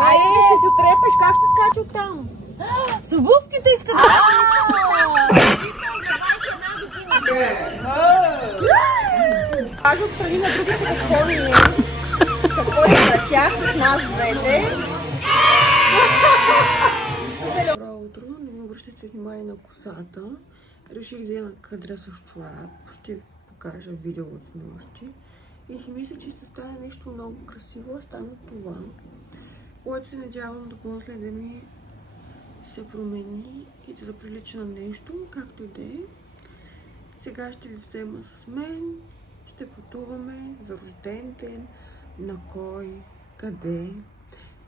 Ай, ще си отрепаш, как ще скача оттам? С обувките искат да... Кажа отстрани на другите какво ни е. Какво е за тях с нас двете. Добро утро, не ми обръщайте внимание на косата. Реших да я накадра с чорап. Ще ви покажа видео от нощи. И си мисля, че ще стане нещо много красиво. Стана това, което се надявам да после да ми се промени и да прилича на нещо, както и да е. Сега ще ви взема с мен. Ще пътуваме за рожден ден, на кой, къде.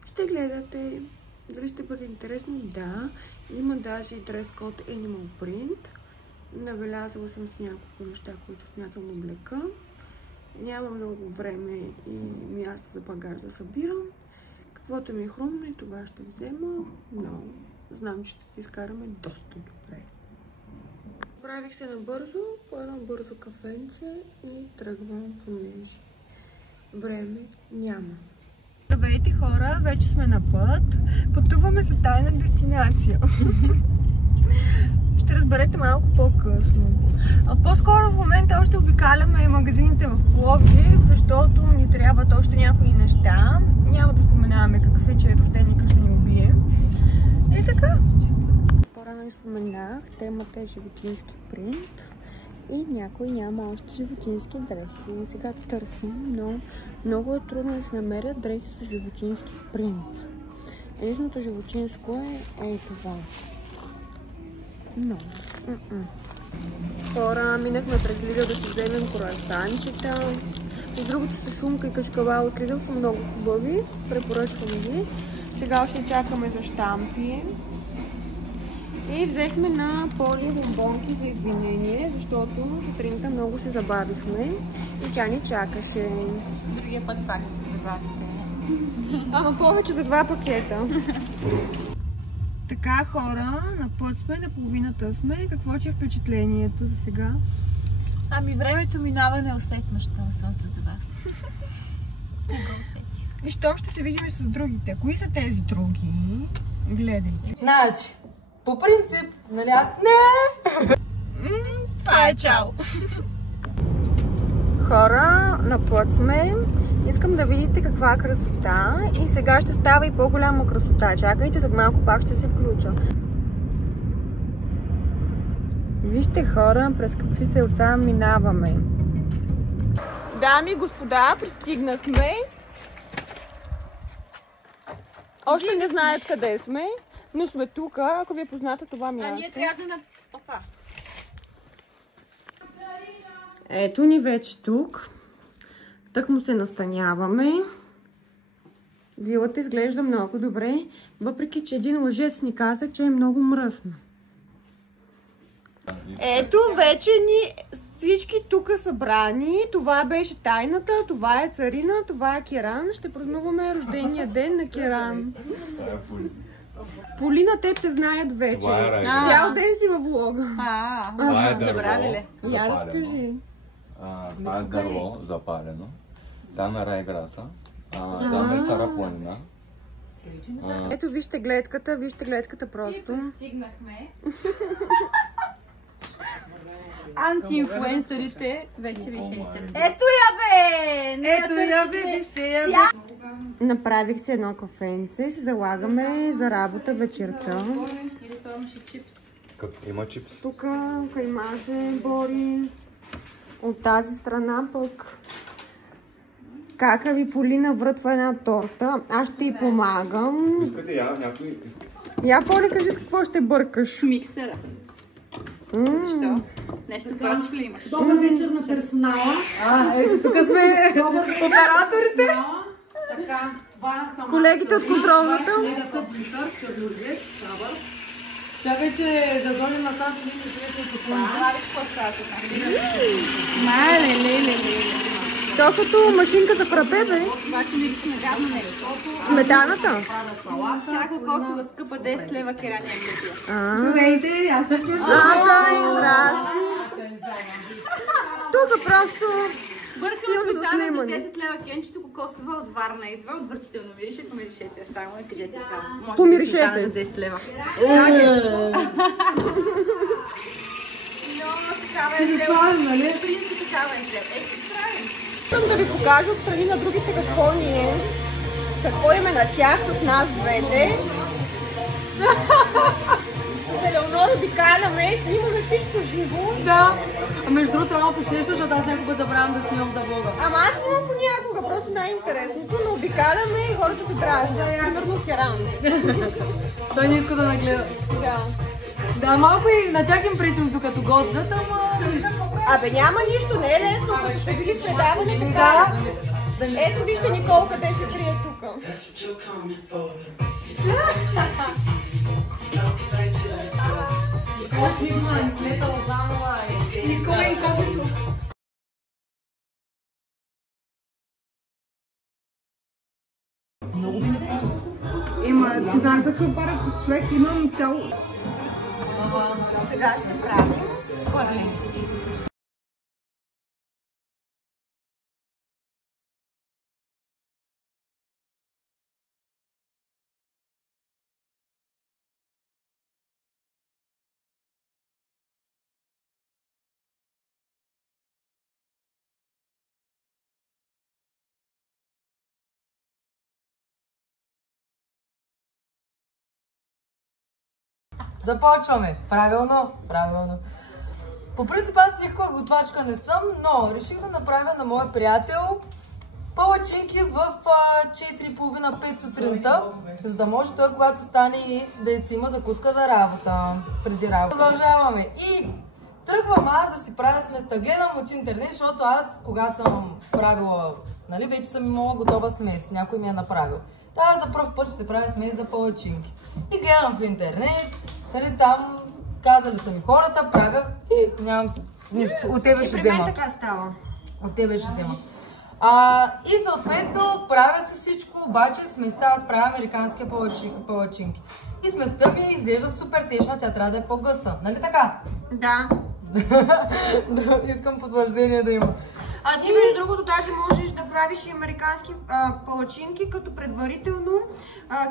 Ще гледате дали ще бъде интересно. Да, има даже и дрес-код Animal Print. Набелязала съм с няколко неща, които смятам да облека. Няма много време и място за багаж да събирам. Каквото ми е хрумно и това ще взема, но знам, че ще си изкараме доста добре. Правих се набързо, по едно бързо кафенце и тръгвам, понеже време няма. Здравейте хора, вече сме на път. Пътуваме за тайна дестинация. Ще разберете малко по-късно. По-скоро в момента още обикаляме магазините в Пловдив, защото ни трябват още някои неща. Няма да споменаваме какъв е, че рожденика ще ни убие. И така. По-рано ви споменах, темата е животински принт и някой няма още животински дрехи. Сега търсим, но много е трудно да се намерят дрехи с животински принт. Единственото животинско е това. Но. Хора, минахме през Lidl да си вземем круасанчета. И другото са Шумка и Кашкавал от Lidl са много хубави. Препоръчваме ги. Сега още чакаме за щампи. И взехме на Поли бомбонки за извинение, защото сутринта много се забавихме и тя ни чакаше. Другия път пак да се забавите. Ама повече за 2 пакета. Така хора, на път сме, на половината сме. Какво ти е впечатлението за сега? Ами времето минава неусетно, щом съм се за вас. Не го усетих. И що ще се видим с другите? Кои са тези други? Гледайте. Значи, по принцип, нали аз не! Това е чао! Хора, на път сме. Искам да видите каква красота и сега ще става и по-голяма красота. Чакайте, след малко пак ще се включа. Вижте хора, през какви селца минаваме. Дами и господа, пристигнахме. Още не знаят къде сме, но сме тук, ако ви е позната това място. А ние трябва на папа. Ето ни вече тук. Так му се настаняваме. Вилата изглежда много добре, въпреки че един лъжец ни каза, че е много мръсна. Ето вече ни всички тук събрани. Това беше тайната, това е Царина, това е Керан. Ще празнуваме рождения ден на Керан. Полина, те знаят вече. Цял ден си във влога. Това е дърво. Я разкажи. Това е дърво запалено. Там е Райграса. Там е Стара планина. Ето вижте гледката просто. И пристигнахме. Антиинфлуенсърите вече ви хейтят. Ето я бе! Ето я бе, вижте я бе! Направих се едно кафенце и се залагаме за работа вечерта. Или това имаше чипс. Има чипс. Тук кайма се бори. От тази страна пък Кака ви Полина врътва една торта. Аз ще й помагам. Искате я? Някой иска? Я, Поли, кажи с какво ще бъркаш. Миксера. Защо? Нещо против ли имаш? Добър вечер на персонала. Ето тук сме операторите. Така, това са колегите от контролната. колегата Димитър, черноризец, Тавър. Чакай, че да дойдем на сам, че ние не сме с това. Леле. То като машинката фрапе, бе. Обаче не искаме гадно нещо. Сметаната. Чако косова скъпа 10 лева керания гледия. Здравейте, аз съм Здрасти. Тук просто Бъркам сметана за 10 лева кенчето, кокосова от Варна идва, отвратително мирише, помиришете. Само и кажете това. Може би сметана за 10 лева. Но такава е зелена, нали? Принцип такава е зелена. Искам да ви покажа отстрани на другите какво ни е. Какво им е на тях с нас двете. С Елеонора обикаляме, снимаме всичко живо. Да. А между другото, трябва да подсещаш, защото аз някога забравям да снимам за влога. Ама аз снимам понякога, просто най-интересното, но обикаляме и хората се дразнят. Примерно Керан. Той не иска да нагледа. Да. Да, малко и на тях им пречим докато готвят, ама... Абе няма нищо, не е лесно, като ще види предаване така. Ето вижте Никол къде се крие тук. Никол е инкогнито. Има, че знаеш за какъв барък човек, имам цяло... Сега ще правим пърли. Започваме. Правилно, правилно. По принцип аз никаква готвачка не съм, но реших да направя на моя приятел палачинки в 4:30-5 сутринта, за да може той, когато стане и да си има закуска за работа, преди работа. Продължаваме. И тръгвам аз да си правя сместа. Гледам от интернет, защото аз, когато съм правила, нали, вече съм имала готова смес, някой ми е направил. Та за пръв път ще правя смес за палачинки. И гледам в интернет, нали, там казали са ми хората, правя и нямам нищо. От тебе ще взема. И при мен така става. От тебе ще взема. И съответно правя си всичко, обаче сместа, аз правя американски палачинки. И сместа ми изглежда супер течна, тя трябва да е по-гъста. Нали така? Да. Да, искам потвърждение да има. А ти между другото даже можеш да правиш и американски палачинки, като предварително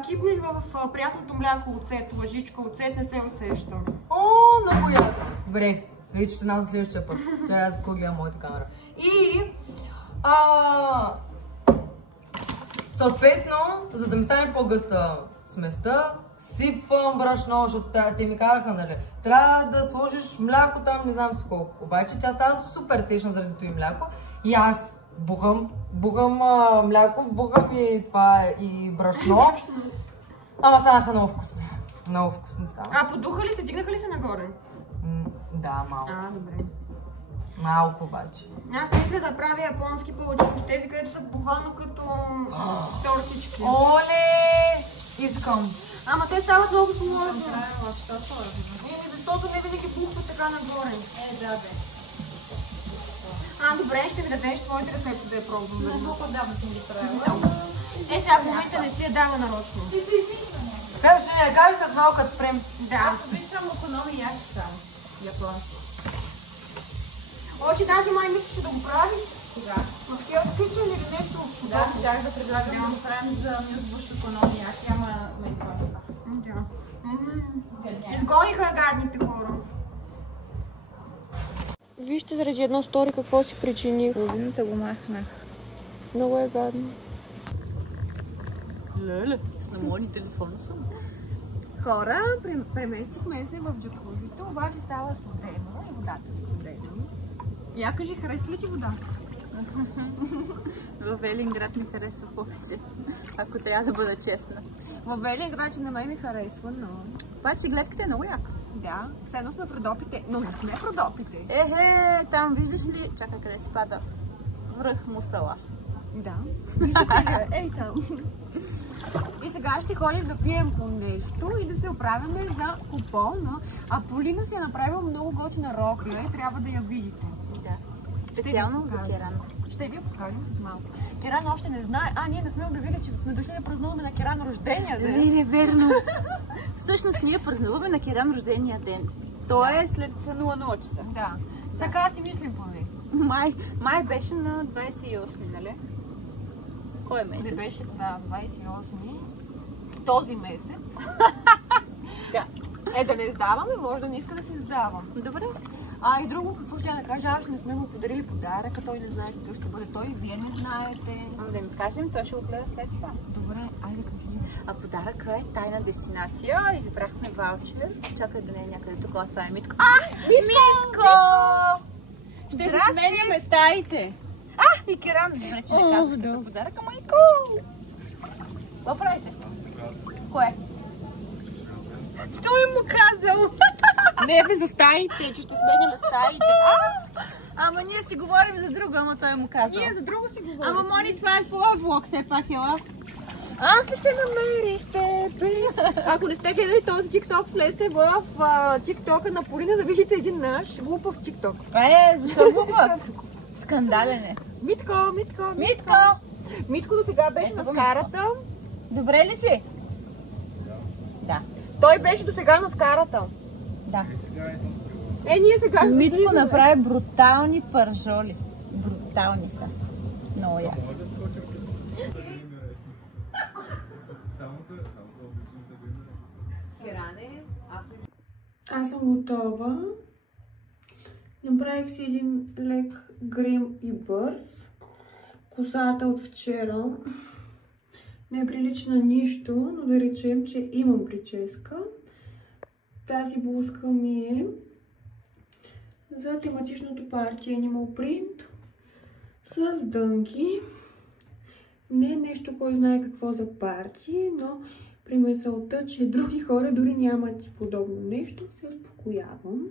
кипнеш в прясното мляко оцет, лъжичка оцет, не се усеща. О, много яко. Добре, вече ще знам за следващия път. Чай аз какво гледам моята камера. И съответно, за да ми стане по-гъста сместа, сипвам брашно, защото те ми казаха, нали, трябва да сложиш мляко там, не знам си колко. Обаче тя става супер течна заради това мляко. И аз бухам мляко, бухам и това и брашно. Ама станаха много вкусни. Много вкусни станаха. Подуха ли се, дигнаха ли се нагоре? Да, малко. Добре. Малко обаче. Аз мисля да правя японски палачинки, тези където са буквално като тортички. Оле! Искам. Ама те стават много сложни. Защото не винаги бухват така нагоре. Добре, ще ми дадеш твоите рецепти да я пробвам. Много давно съм ги правила. Сега в момента не си я дава нарочно. Сега ще не кажеш след малко като спрем. Да. Аз обичам окономияки само. Японски. Още даже май мислиш да го правиш? Кога? В Hell's Kitchen или нещо? Да, щях да предлагам да го правим за мюсбуш окономияки, ама ме изгониха. Да. Изгониха гадните хора. Вижте заради едно стори какво си причиних. Половината го махнах. Много е гадно. Леле, с намолни телефона съм. Хора, преместихме се в джакузито, обаче става студено и водата е студена. Я кажи, харесва ли ти вода? В Велинград ми харесва повече, ако трябва да бъда честна. В Велинград на мен ми харесва, но... Обаче гледката е много яка. Да, все едно сме в Родопите, но не сме в Родопите. Там виждаш ли? Чакай, къде се пада? Връх Мусала. Да, виждате ли? Ей там. И сега ще ходим да пием по нещо и да се оправяме за купона. А Полина си е направила много готина рокля и трябва да я видите. Да. Специално за Керан. Ще ви я покажем малко. Керан още не знае. Ние не сме обявили, че сме дошли да празнуваме на Керан рождения ден. Не, верно. Всъщност ние празнуваме на Керан рождения ден. То е след 00 часа. Да. Така си мислим поне. Май беше на 28, нали? Кой месец? Не беше на 28 този месец. Да. Да не издаваме, може да не иска да се издавам. Добре. И друго, какво ще я да кажа, аз не сме му подарили подаръка, той не знае какъв ще бъде той, вие не знаете. Да ми кажем, той ще го гледа след това. Добре, айде кажи. А подаръка е тайна дестинация. Избрахме ваучер. Чакай да не е някъде тук. Това е Митко. Митко! Ще се сменяме стаите. И Керан. Добре, че не казах какъв подарък. Майко! Какво правите? Кое? Той му казал. Не бе, за стаите, че ще сменяме стаите. Ама ние си говорим за друго, ама той му казал. Ние за друго си говорим. Ама Мони, това е твоя влог, все пак, ела. Аз ли те намерихте, бе? Ако не сте гледали този тикток, влезте в тиктока на Полина да видите един наш глупав тикток. Защо глупав? Скандален е. Митко до сега беше на скарата. Добре ли си? Да. Той беше до сега на скарата. Да. Ние сега... Митко направи брутални пържоли. Брутални са. Много яки. Аз съм готова. Направих си един лек грим и бърз. Косата от вчера не прилича на нищо, но да речем, че имам прическа. Тази блузка ми е за тематичното парти Animal Print с дънки. Не нещо, кой знае какво за парти, но при мисълта, че други хора дори нямат и подобно нещо, се успокоявам.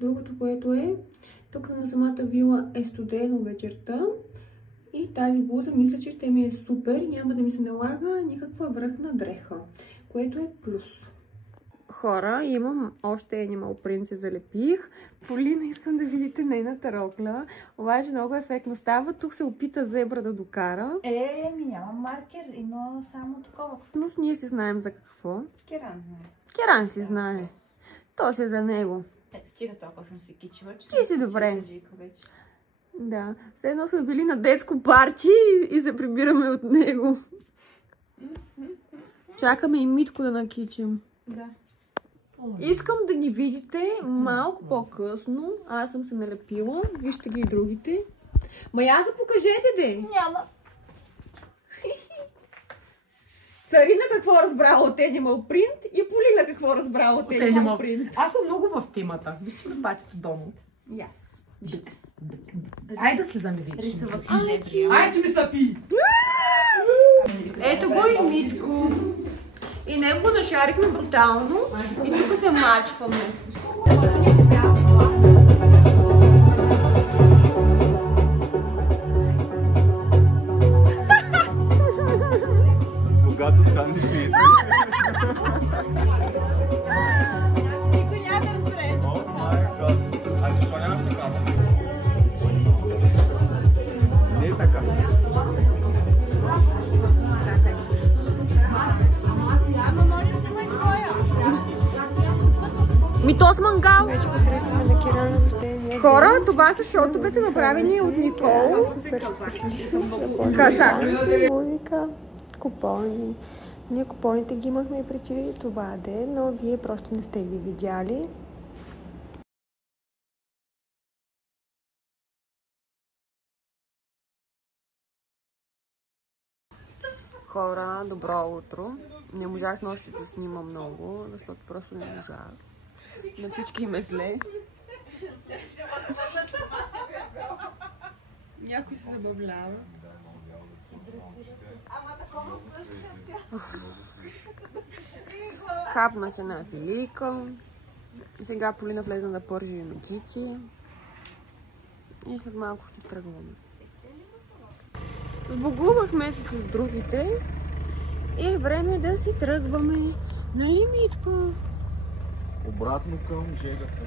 Другото, което е, тук на самата вила е студено вечерта и тази блуза мисля, че ще ми е супер и няма да ми се налага никаква връхна дреха, което е плюс. Хора, имам още Animal Print, се залепих. Полина, искам да видите нейната рокля. Обаче много ефектно става. Тук се опита зебра да докара. Няма маркер, има само такова. Но ние си знаем за какво. Керан знае. Керан си знае. То си е за него. Стига толкова съм се кичила, че Ти си добре. Вече. Да. Все едно сме били на детско парти и се прибираме от него. Чакаме и Митко да накичим. Да. Искам да ги видите малко по-късно. Аз съм се налепила. Вижте ги и другите. Мая, покажете де! Няма. Царина какво разбрала от Animal Print и Полина какво разбрала от Animal Print. Аз съм много в темата. Вижте ми патито долу. И аз. Вижте. Айде да слезаме вече. Рисувах Айде, че ми сапи! Ето го и Митко. И него го нашарихме брутално и тук се мачваме. Когато станеш вид. Никой няма да разбере. Айде, защо нямаш такава? Не е така. То с мангал. Хора, това са шотовете, направени от Никол. Казах. Музика, купони. Ние купоните ги имахме и преди това ден, но вие просто не сте ги видяли. Хора, добро утро. Не можах нощи да снимам много, защото просто не можах. На всички им е зле. Някои се забавляват. Хапнах една филийка. Сега Полина влезе да пържи медици. И след малко ще тръгваме. Сбогувахме се с другите. И е време да си тръгваме. Нали, Митко? Обратно към жегата.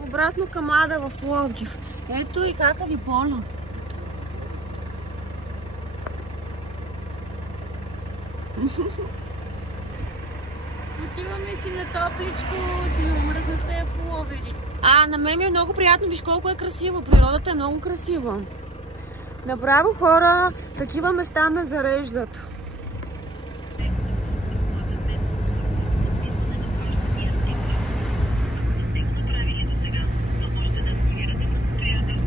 Обратно към Ада в Пловдив. Ето и кака ви поля. Отиваме си на топличко, че ми умръхна с тези половери. Да, на мен ми е много приятно. Виж колко е красиво. Природата е много красива. Направо хора, такива места ме зареждат.